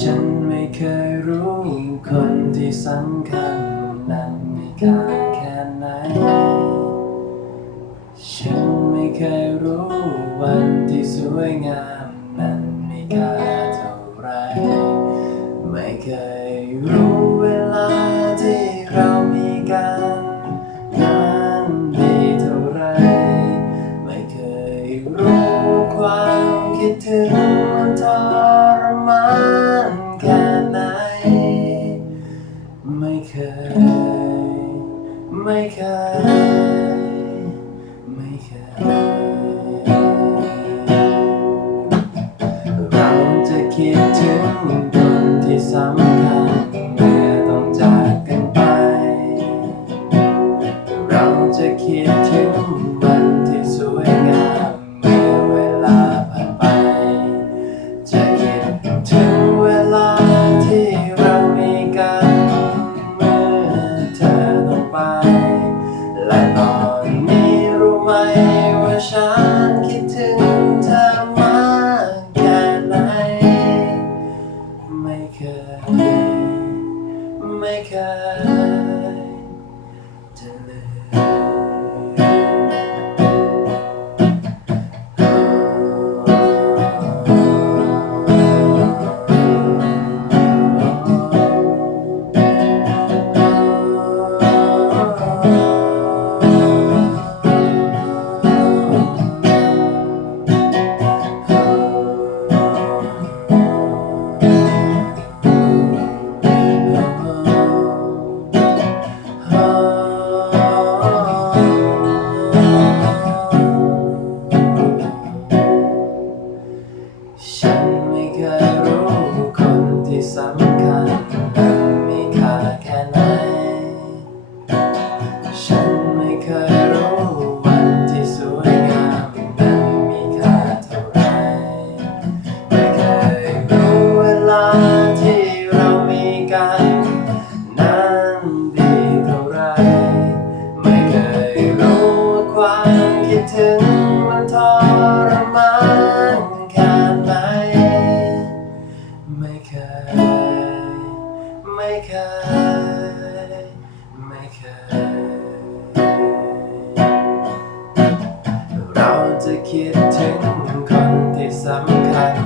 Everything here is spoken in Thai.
ฉันไม่เคยรู้คนที่สำคัญนั้นมีค่าแค่ไหน ฉันไม่เคยรู้ ไม่ เลาที่เรามีกันนั้นดีเท่าไร ไม่เคยรู้ความคิดถึงมันทรมานแค่ไหนไม่เคย ไม่เคย ไม่เคย เราจะคิดถึงคนที่สำคัญ